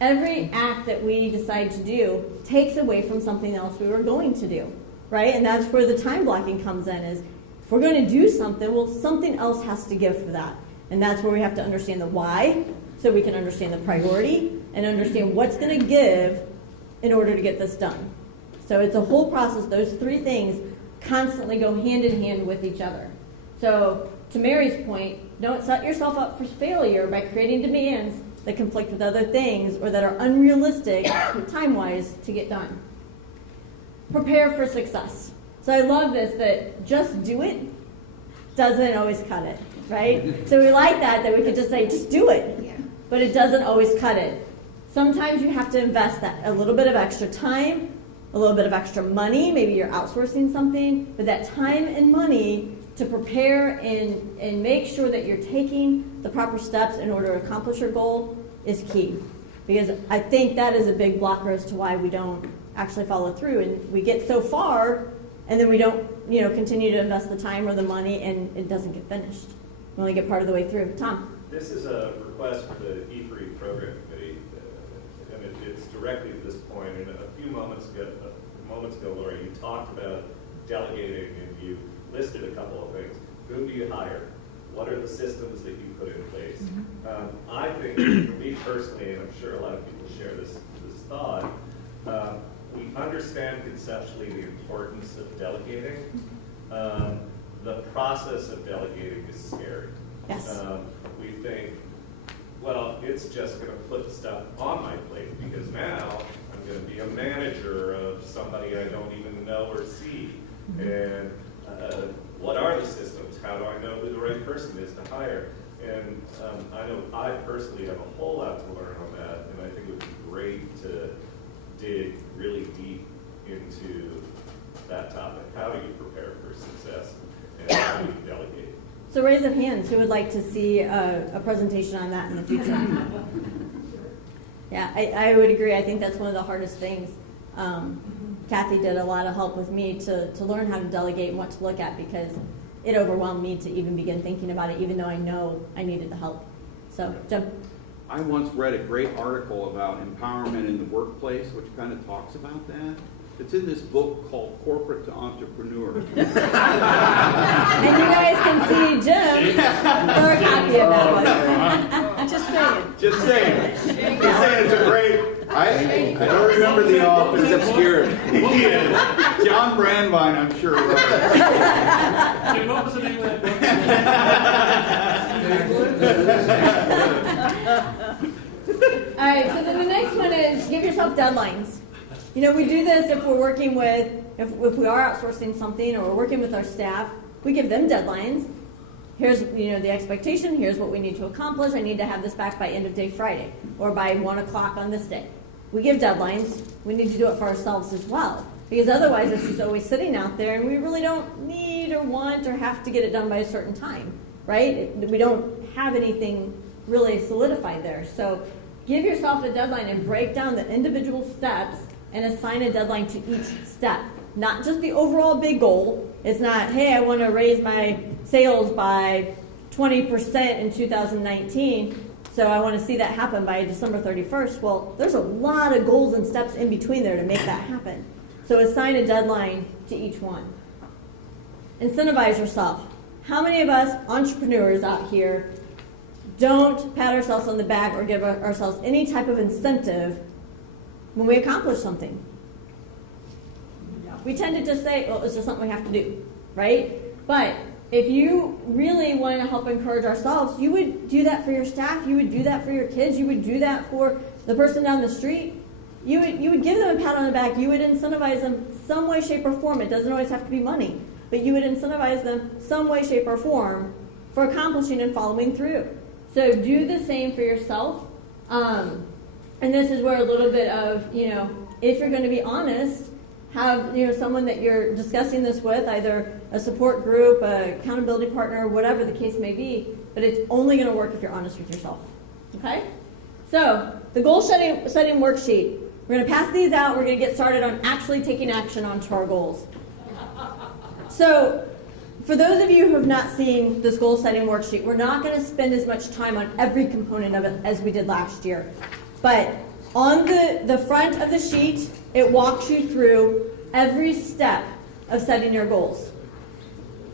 every act that we decide to do takes away from something else we were going to do, right? And that's where the time blocking comes in, is if we're going to do something, well, something else has to give for that. And that's where we have to understand the why, so we can understand the priority and understand what's going to give in order to get this done. So it's a whole process. Those three things constantly go hand in hand with each other. So to Mary's point, don't set yourself up for failure by creating demands that conflict with other things or that are unrealistic time-wise to get done. Prepare for success. So I love this, that just do it doesn't always cut it, right? So we like that we could just say, just do it. But it doesn't always cut it. Sometimes you have to invest that a little bit of extra time, a little bit of extra money, maybe you're outsourcing something, but that time and money to prepare and make sure that you're taking the proper steps in order to accomplish your goal is key. Because I think that is a big blocker as to why we don't actually follow through, and we get so far and then we don't continue to invest the time or the money and it doesn't get finished. We only get part of the way through. Tom? This is a request for the E3 Program Committee, and it's directly to this point. And a few moments ago, Laura, you talked about delegating, and you listed a couple of things. Who do you hire? What are the systems that you put in place? I think, for me personally, and I'm sure a lot of people share this thought, we understand conceptually the importance of delegating. The process of delegating is scary. Yes. We think, well, it's just going to put stuff on my plate because now I'm going to be a manager of somebody I don't even know or see. And what are the systems? How do I know who the right person is to hire? And I know I personally have a whole lot to learn on that, and I think it would be great to dig really deep into that topic. How do you prepare for success, and how do you delegate? So raise of hands, who would like to see a presentation on that in the future? Yeah, I would agree. I think that's one of the hardest things. Kathy did a lot of help with me to learn how to delegate and what to look at, because it overwhelmed me to even begin thinking about it, even though I know I needed the help. So, Joe? I once read a great article about empowerment in the workplace, which kind of talks about that. It's in this book called Corporate to Entrepreneur. And you guys can see Jim for a copy of that one. Just saying. Just saying. Just saying it's a great, I don't remember the author. It's obscure. He is. John Brandwein, I'm sure. Jim, what was the name of that book? All right, so then the next one is give yourself deadlines. We do this if we're working with, if we are outsourcing something or we're working with our staff, we give them deadlines. Here's, the expectation, here's what we need to accomplish. I need to have this back by end of day Friday or by 1 o'clock on this day. We give deadlines. We need to do it for ourselves as well, because otherwise it's just always sitting out there and we really don't need or want or have to get it done by a certain time, right? We don't have anything really solidified there. So give yourself a deadline and break down the individual steps and assign a deadline to each step. Not just the overall big goal. It's not, hey, I want to raise my sales by 20% in 2019, so I want to see that happen by December 31st. Well, there's a lot of goals and steps in between there to make that happen. So assign a deadline to each one. Incentivize yourself. How many of us entrepreneurs out here don't pat ourselves on the back or give ourselves any type of incentive when we accomplish something? We tend to just say, well, it's just something we have to do, right? But if you really want to help encourage ourselves, you would do that for your staff, you would do that for your kids, you would do that for the person down the street. You would give them a pat on the back, you would incentivize them some way, shape, or form. It doesn't always have to be money. but you would incentivize them some way, shape, or form for accomplishing and following through. So do the same for yourself. And this is where a little bit of, if you're going to be honest, have, someone that you're discussing this with, either a support group, a accountability partner, whatever the case may be, but it's only going to work if you're honest with yourself. Okay? So, the goal setting worksheet. We're going to pass these out. We're going to get started on actually taking action onto our goals. So, for those of you who have not seen this goal setting worksheet, we're not going to spend as much time on every component of it as we did last year. But on the front of the sheet, it walks you through every step of setting your goals.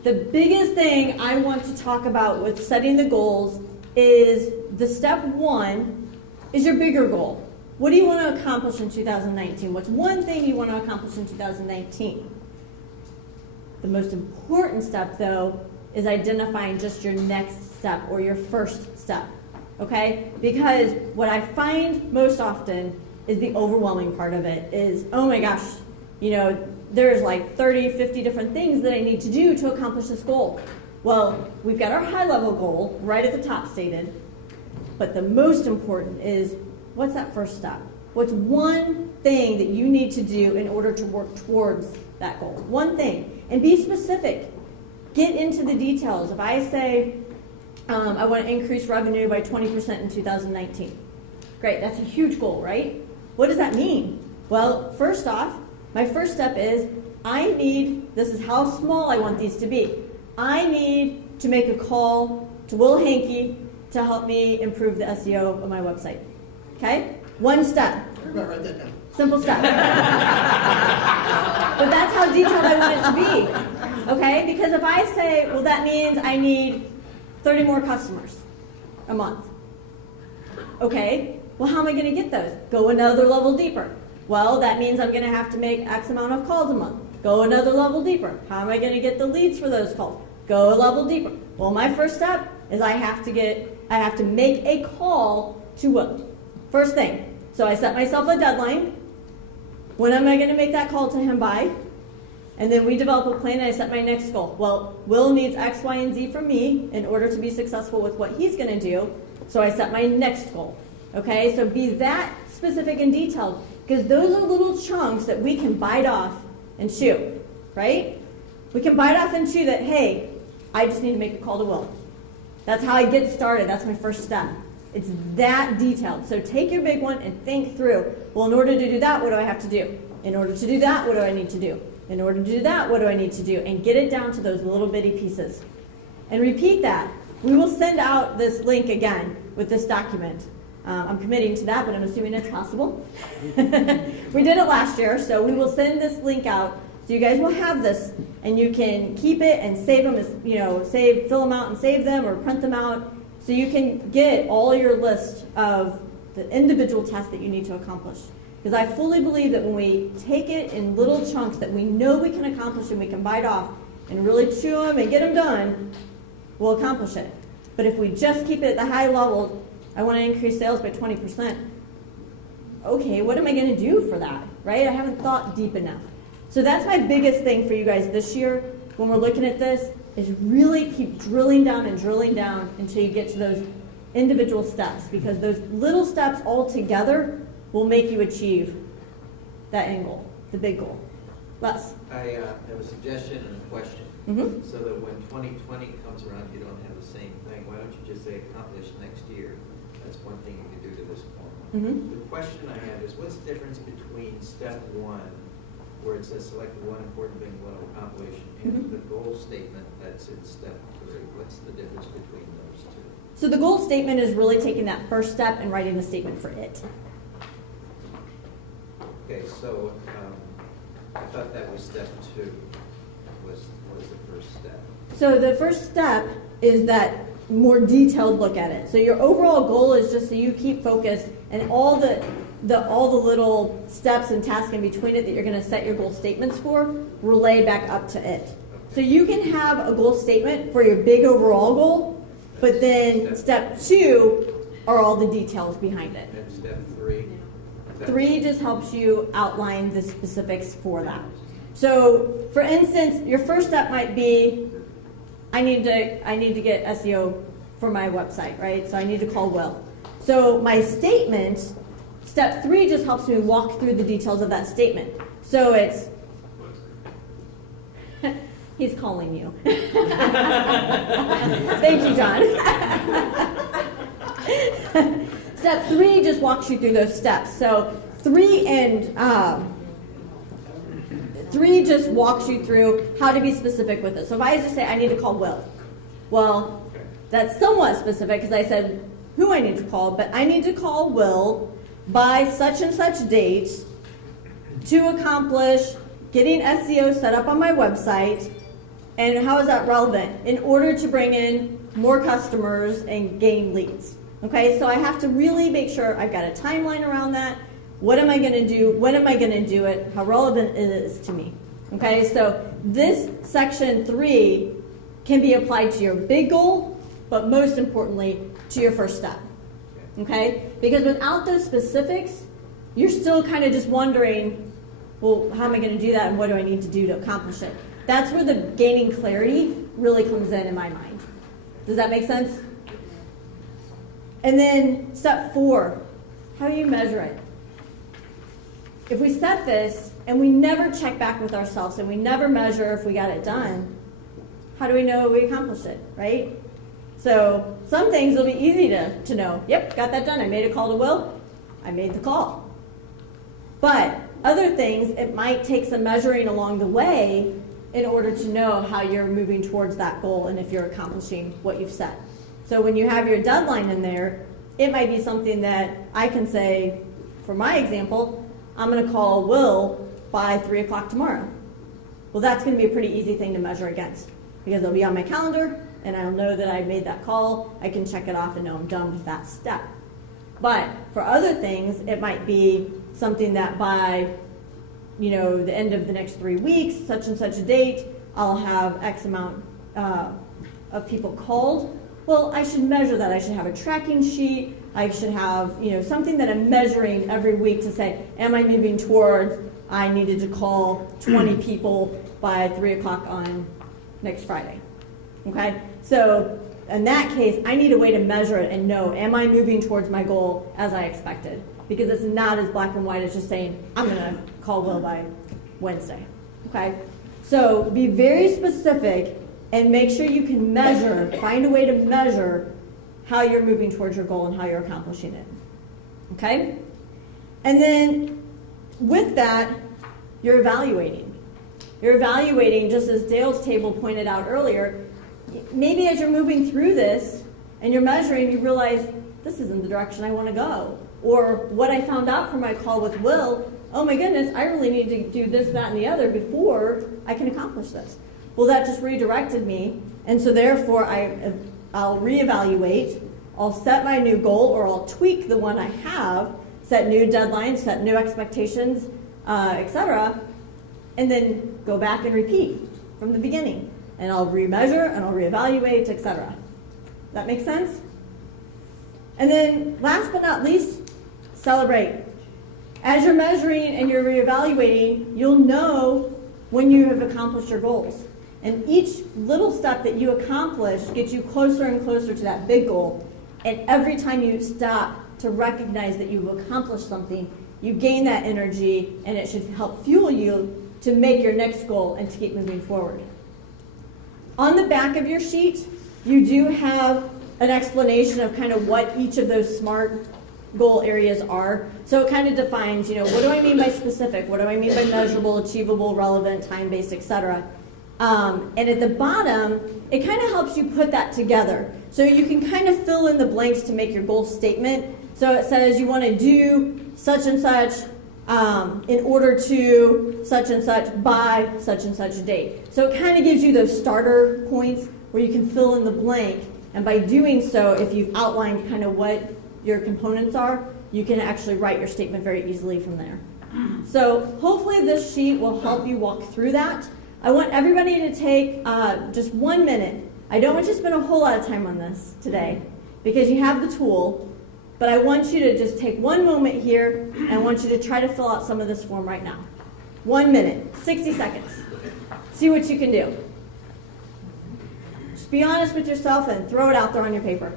The biggest thing I want to talk about with setting the goals is the step one is your bigger goal. What do you want to accomplish in 2019? What's one thing you want to accomplish in 2019? The most important step, though, is identifying just your next step or your first step. Okay? Because what I find most often is the overwhelming part of it is, oh my gosh, there's like 30, 50 different things that I need to do to accomplish this goal. Well, we've got our high-level goal right at the top stated, but the most important is, what's that first step? What's one thing that you need to do in order to work towards that goal? One thing. And be specific. Get into the details. If I say, I want to increase revenue by 20% in 2019. Great, that's a huge goal, right? What does that mean? Well, first off, my first step is this is how small I want these to be. I need to make a call to Will Hankey to help me improve the SEO of my website. Okay? One step. Write that down. Simple step. But that's how detailed I want it to be. Okay? Because if I say, well, that means I need 30 more customers a month. Okay, well, how am I going to get those? Go another level deeper. Well, that means I'm going to have to make X amount of calls a month. Go another level deeper. How am I going to get the leads for those calls? Go a level deeper. Well, my first step is I have to make a call to Will. First thing. So I set myself a deadline. When am I going to make that call to him by? And then we develop a plan and I set my next goal. Well, Will needs X, Y, and Z from me in order to be successful with what he's going to do. So I set my next goal. Okay, so be that specific and detailed because those are little chunks that we can bite off and chew, right? We can bite off and chew that, hey, I just need to make a call to Will. That's how I get started. That's my first step. It's that detailed. So take your big one and think through, well, in order to do that, what do I have to do? In order to do that, what do I need to do? In order to do that, what do I need to do? And get it down to those little bitty pieces. And repeat that. We will send out this link again with this document. I'm committing to that, but I'm assuming it's possible. We did it last year, so we will send this link out. So you guys will have this, and you can keep it and save them, fill them out and save them, or print them out, so you can get all your list of the individual tasks that you need to accomplish. Because I fully believe that when we take it in little chunks that we know we can accomplish and we can bite off and really chew them and get them done, we'll accomplish it. But if we just keep it at the high level, I want to increase sales by 20%. Okay, what am I going to do for that, right? I haven't thought deep enough. So that's my biggest thing for you guys this year when we're looking at this is really keep drilling down until you get to those individual steps because those little steps all together will make you achieve that end goal, the big goal. Les? I have a suggestion and a question. So that when 2020 comes around, you don't have the same thing. Why don't you just say accomplish next year? That's one thing you can do to this point. The question I have is what's the difference between step one, where it says select one important thing you want to accomplish, and the goal statement that's in step three? What's the difference between those two? So the goal statement is really taking that first step and writing the statement for it. Okay, so I thought that was step two, was the first step. So the first step is that more detailed look at it. So your overall goal is just so you keep focused and all the little steps and tasks in between it that you're going to set your goal statements for relay back up to it. So you can have a goal statement for your big overall goal, but then step two are all the details behind it. And step three? Three just helps you outline the specifics for that. So, for instance, your first step might be, I need to get SEO for my website, right? So I need to call Will. So my statement, step 3 just helps me walk through the details of that statement. So it's, he's calling you. Thank you, John. Step 3 just walks you through those steps. So 3 just walks you through how to be specific with it. So if I just say, I need to call Will. Well, that's somewhat specific because I said who I need to call, but I need to call Will by such and such date to accomplish getting SEO set up on my website. And how is that relevant? In order to bring in more customers and gain leads. Okay, so I have to really make sure I've got a timeline around that. What am I going to do? When am I going to do it? How relevant it is to me. Okay, so this section 3 can be applied to your big goal, but most importantly, to your first step. Okay, because without those specifics, you're still kind of just wondering, well, how am I going to do that and what do I need to do to accomplish it? That's where the gaining clarity really comes in my mind. Does that make sense? And then step 4, how do you measure it? If we set this and we never check back with ourselves and we never measure if we got it done, how do we know we accomplished it, right? So some things will be easy to know. Yep, got that done. I made a call to Will. I made the call. But other things, it might take some measuring along the way in order to know how you're moving towards that goal and if you're accomplishing what you've set. So when you have your deadline in there, it might be something that I can say, for my example, I'm going to call Will by 3 o'clock tomorrow. Well, that's going to be a pretty easy thing to measure against because it'll be on my calendar and I'll know that I made that call. I can check it off and know I'm done with that step. But for other things, it might be something that by the end of the next 3 weeks, such and such a date, I'll have X amount of people called. Well, I should measure that. I should have a tracking sheet. I should have, something that I'm measuring every week to say, am I moving towards, I needed to call 20 people by 3 o'clock on next Friday. Okay? So in that case, I need a way to measure it and know, am I moving towards my goal as I expected? Because it's not as black and white as just saying, I'm going to call Will by Wednesday. Okay? So be very specific and make sure you can measure, find a way to measure how you're moving towards your goal and how you're accomplishing it. Okay? And then with that, you're evaluating. You're evaluating, just as Dale's table pointed out earlier, maybe as you're moving through this and you're measuring, you realize this isn't the direction I want to go. Or what I found out from my call with Will, oh my goodness, I really need to do this, that, and the other before I can accomplish this. Well, that just redirected me, and so therefore I'll reevaluate, I'll set my new goal, or I'll tweak the one I have, set new deadlines, set new expectations, etc., and then go back and repeat from the beginning. And I'll remeasure, and I'll reevaluate, etc. That make sense? And then last but not least, celebrate. As you're measuring and you're reevaluating, you'll know when you have accomplished your goals. And each little step that you accomplish gets you closer and closer to that big goal. And every time you stop to recognize that you've accomplished something, you gain that energy, and it should help fuel you to make your next goal and to keep moving forward. On the back of your sheet, you do have an explanation of kind of what each of those SMART goal areas are. So it kind of defines, what do I mean by specific? What do I mean by measurable, achievable, relevant, time-based, etc.? And at the bottom, it kind of helps you put that together. So you can kind of fill in the blanks to make your goal statement. So it says you want to do such and such in order to such and such by such and such a date. So it kind of gives you those starter points where you can fill in the blank. And by doing so, if you've outlined kind of what your components are, you can actually write your statement very easily from there. So hopefully this sheet will help you walk through that. I want everybody to take just 1 minute. I don't want you to spend a whole lot of time on this today because you have the tool, but I want you to just take one moment here and I want you to try to fill out some of this form right now. 1 minute, 60 seconds. See what you can do. Just be honest with yourself and throw it out there on your paper.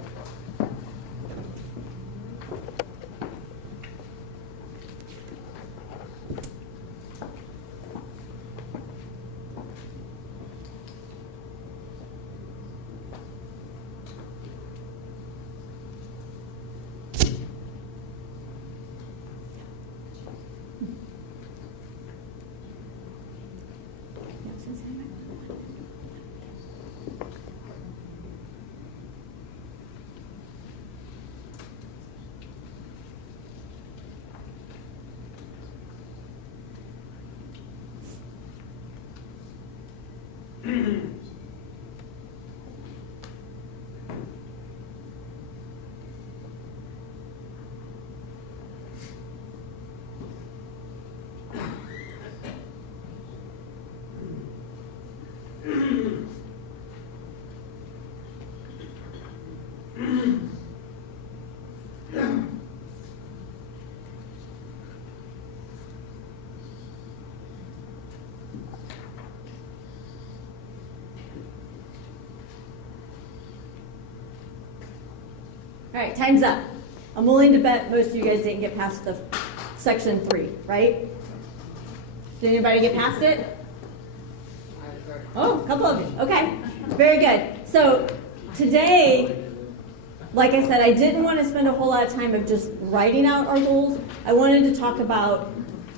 All right, time's up. I'm willing to bet most of you guys didn't get past the section 3, right? Did anybody get past it? Oh, a couple of you. Okay, very good. So today, like I said, I didn't want to spend a whole lot of time of just writing out our goals. I wanted to talk about,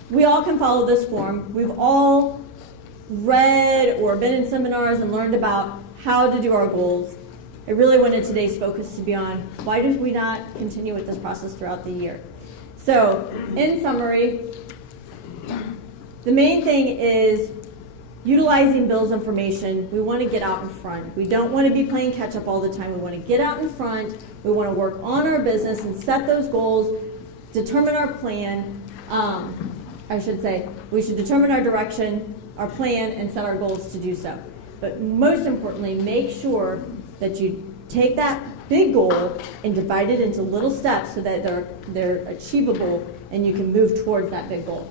we all can follow this form. We've all read or been in seminars and learned about how to do our goals. I really wanted today's focus to be on why do we not continue with this process throughout the year. So, in summary, the main thing is utilizing Bill's information. We want to get out in front. We don't want to be playing catch up all the time. We want to get out in front. We want to work on our business and set those goals, determine our plan. I should say, we should determine our direction, our plan, and set our goals to do so. But most importantly, make sure that you take that big goal and divide it into little steps so that they're achievable and you can move towards that big goal.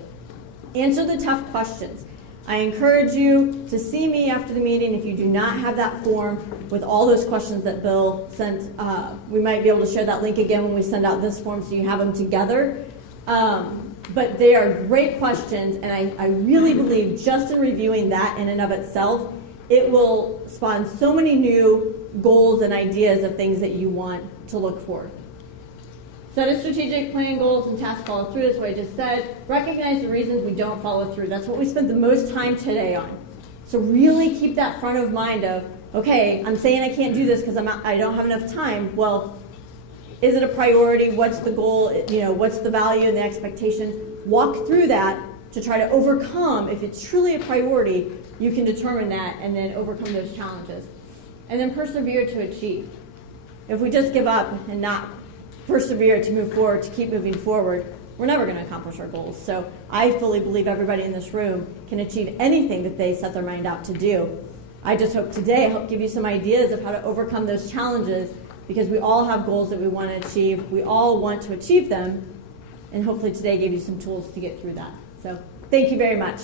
Answer the tough questions. I encourage you to see me after the meeting if you do not have that form with all those questions that Bill sent. We might be able to share that link again when we send out this form so you have them together. But they are great questions, and I really believe just in reviewing that in and of itself, it will spawn so many new goals and ideas of things that you want to look for. Set a strategic plan, goals, and tasks follow through. That's what I just said. Recognize the reasons we don't follow through. That's what we spent the most time today on. So really keep that front of mind of, okay, I'm saying I can't do this because I don't have enough time. Well, is it a priority? What's the goal? What's the value and the expectations? Walk through that to try to overcome. If it's truly a priority, you can determine that and then overcome those challenges. And then persevere to achieve. If we just give up and not persevere to move forward, to keep moving forward, we're never going to accomplish our goals. So I fully believe everybody in this room can achieve anything that they set their mind out to do. I just hope today I help give you some ideas of how to overcome those challenges, because we all have goals that we want to achieve. We all want to achieve them, and hopefully today gave you some tools to get through that. So thank you very much.